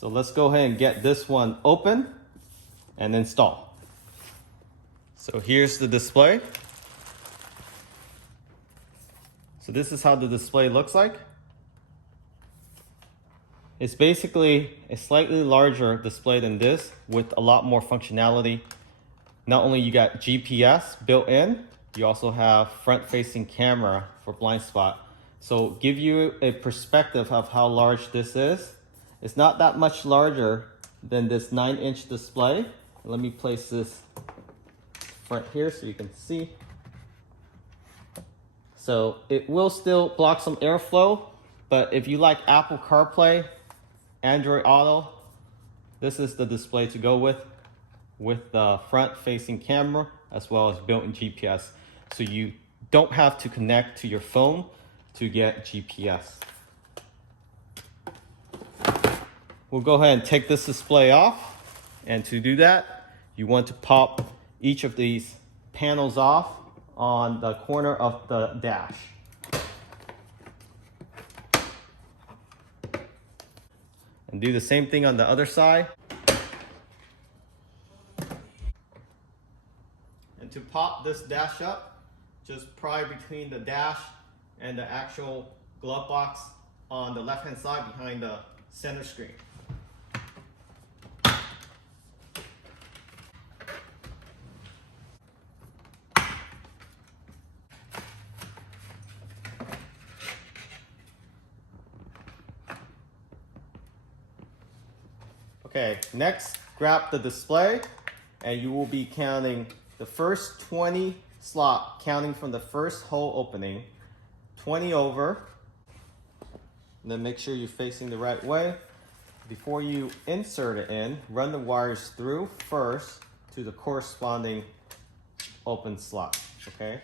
So let's go ahead and get this one open and install. So here's the display. So this is how the display looks like. It's basically a slightly larger display than this with a lot more functionality. Not only you got GPS built in, you also have front-facing camera for blind spot. So give you a perspective of how large this is. It's not that much larger than this 9-inch display. Let me place this front here so you can see. So it will still block some airflow, but if you like Apple CarPlay, Android Auto, this is the display to go with the front-facing camera as well as built-in GPS. So you don't have to connect to your phone to get GPS. We'll go ahead and take this display off. And to do that, you want to pop each of these panels off on the corner of the dash. And do the same thing on the other side. And to pop this dash up, just pry between the dash and the actual glove box on the left-hand side behind the center screen. Okay, next grab the display and you will be counting the first 20 slot, counting from the first hole opening, 20 over. And then make sure you're facing the right way. Before you insert it in, run the wires through first to the corresponding open slot, okay?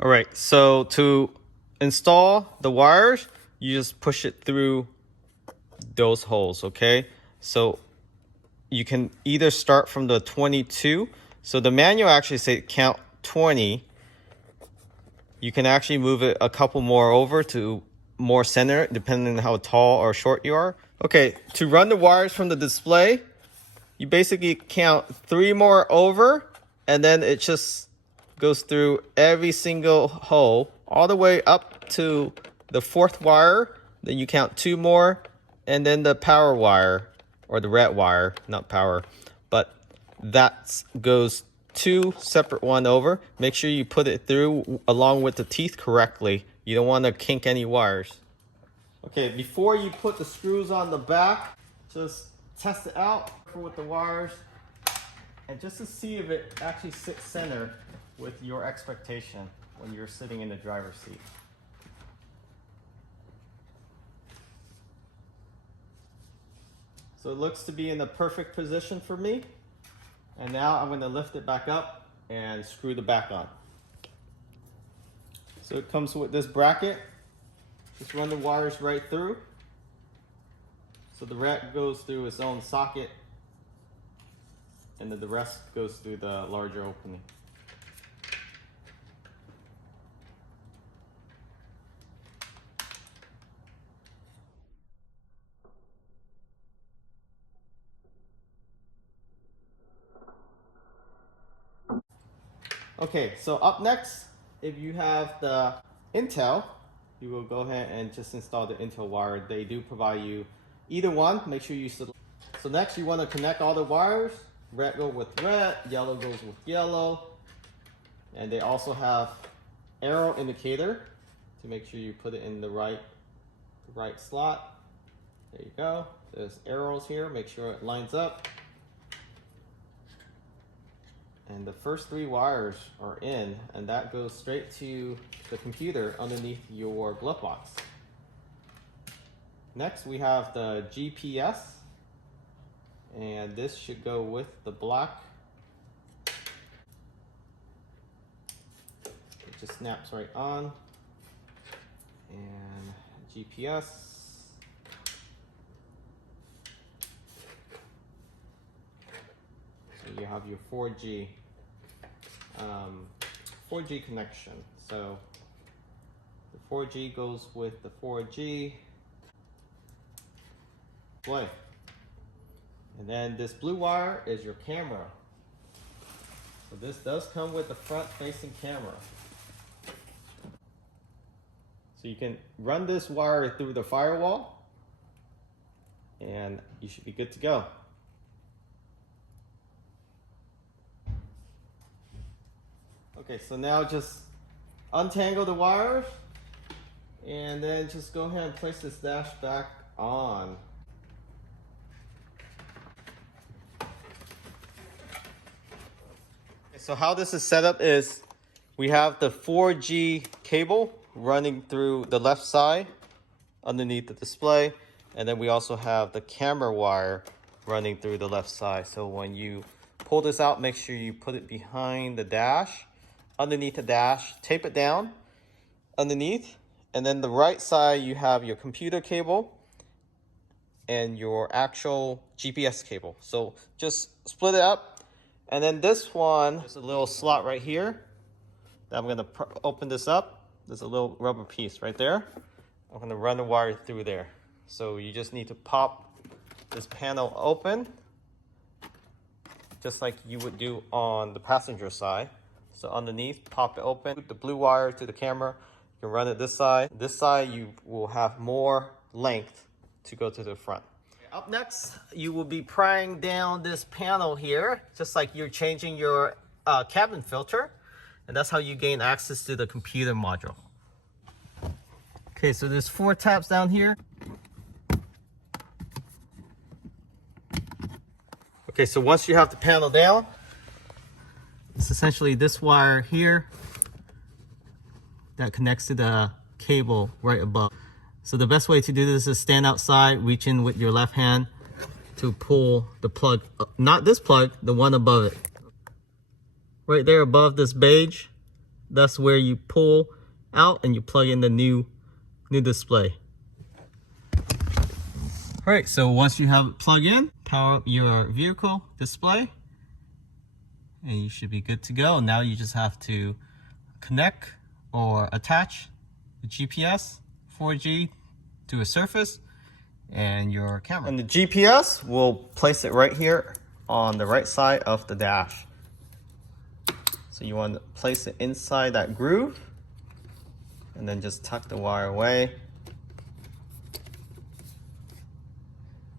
All right, so to install the wires, you just push it through those holes, okay? So you can either start from the 22. So the manual actually says count 20. You can actually move it a couple more over to more center, depending on how tall or short you are. Okay, to run the wires from the display, you basically count 3 more over, and then it just goes through every single hole all the way up to the 4th wire. Then you count 2 more, and then the power wire, or the red wire, not power, but that goes 2 separate one over. Make sure you put it through along with the teeth correctly. You don't want to kink any wires. Okay, before you put the screws on the back, just test it out with the wires and just to see if it actually sits center with your expectation when you're sitting in the driver's seat. So it looks to be in the perfect position for me. And now I'm going to lift it back up and screw the back on. So it comes with this bracket. Just run the wires right through. So the red goes through its own socket, and then the rest goes through the larger opening. Okay, so up next, if you have the Intel, you will go ahead and just install the Intel wire. They do provide you either one. Make sure you select. So next you want to connect all the wires. Red goes with red, yellow goes with yellow. And they also have arrow indicator to make sure you put it in the right slot. There you go. There's arrows here. Make sure it lines up. And the first 3 wires are in, and that goes straight to the computer underneath your glove box. Next, we have the GPS, and this should go with the black. It just snaps right on. And GPS. So you have your 4G connection. So The 4G goes with the 4G display. And then this blue wire is your camera. So this does come with the front-facing camera. So you can run this wire through the firewall and you should be good to go. Okay, so now just untangle the wires and then just go ahead and place this dash back on. So how this is set up is we have the 4G cable running through the left side underneath the display, and then we also have the camera wire running through the left side. So when you pull this out, make sure you put it behind the dash, underneath the dash, tape it down underneath, and then the right side you have your computer cable and your actual GPS cable. So just split it up. And then this one, there's a little slot right here that I'm gonna open this up. There's a little rubber piece right there. I'm gonna run the wire through there. So you just need to pop this panel open, just like you would do on the passenger side. So underneath, pop it open. The blue wire to the camera, you can run it this side. This side, you will have more length to go to the front. Up next, you will be prying down this panel here, just like you're changing your cabin filter. And that's how you gain access to the computer module. Okay, so there's 4 tabs down here. Okay, so once you have the panel down, it's essentially this wire here that connects to the cable right above. So the best way to do this is stand outside, reach in with your left hand to pull the plug, not this plug, the one above it. Right there above this beige, that's where you pull out and you plug in the new display. All right, so once you have it plugged in, power up your vehicle display and you should be good to go. Now you just have to connect or attach the GPS 4G to a surface and your camera. And the GPS, we'll place it right here on the right side of the dash. So you want to place it inside that groove and then just tuck the wire away.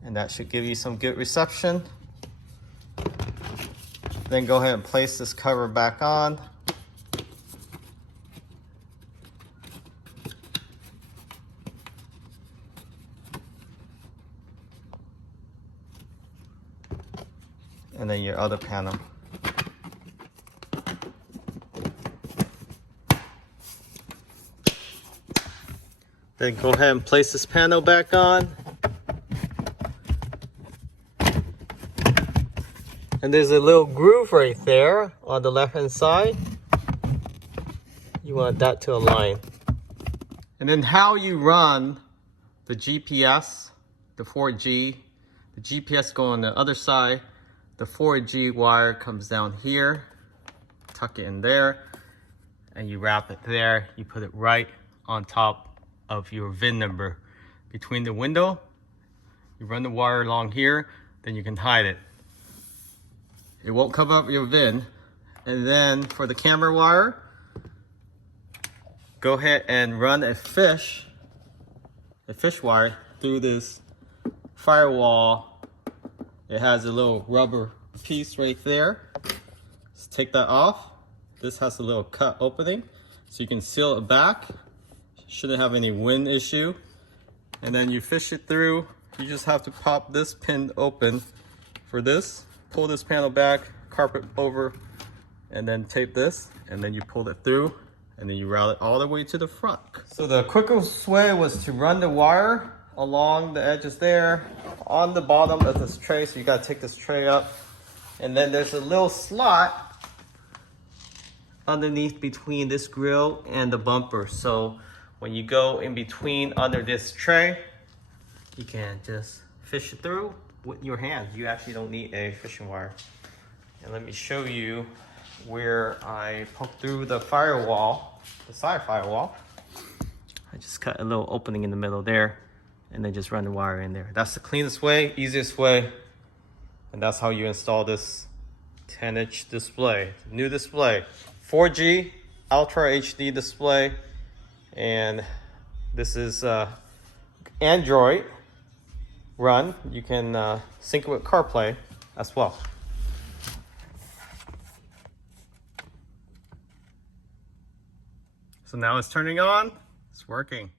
And that should give you some good reception. Then go ahead and place this cover back on. And then your other panel. Then go ahead and place this panel back on. And there's a little groove right there on the left hand side. You want that to align. And then how you run the GPS, the 4G, the GPS go on the other side. The 4G wire comes down here, tuck it in there, and you wrap it there. You put it right on top of your VIN number. Between the window, you run the wire along here, then you can hide it. It won't cover up your VIN. And then for the camera wire, go ahead and run a fish wire through this firewall. It has a little rubber piece right there. Just take that off. This has a little cut opening, so you can seal it back. Shouldn't have any wind issue. And then you fish it through. You just have to pop this pin open for this. Pull this panel back, carpet over, and then tape this. And then you pull it through, and then you route it all the way to the front. So the quickest way was to run the wire along the edges there on the bottom of this tray. So you gotta take this tray up, and then there's a little slot underneath between this grill and the bumper. So when you go in between under this tray, you can just fish it through with your hands. You actually don't need a fishing wire. And let me show you where I poked through the firewall, the side firewall. just cut a little opening in the middle there, and then just run the wire in there. That's the cleanest way, easiest way, and that's how you install this 10-inch display. New display, 4G Ultra HD display, and this is Android run. You can sync it with CarPlay as well. So now it's turning on, it's working.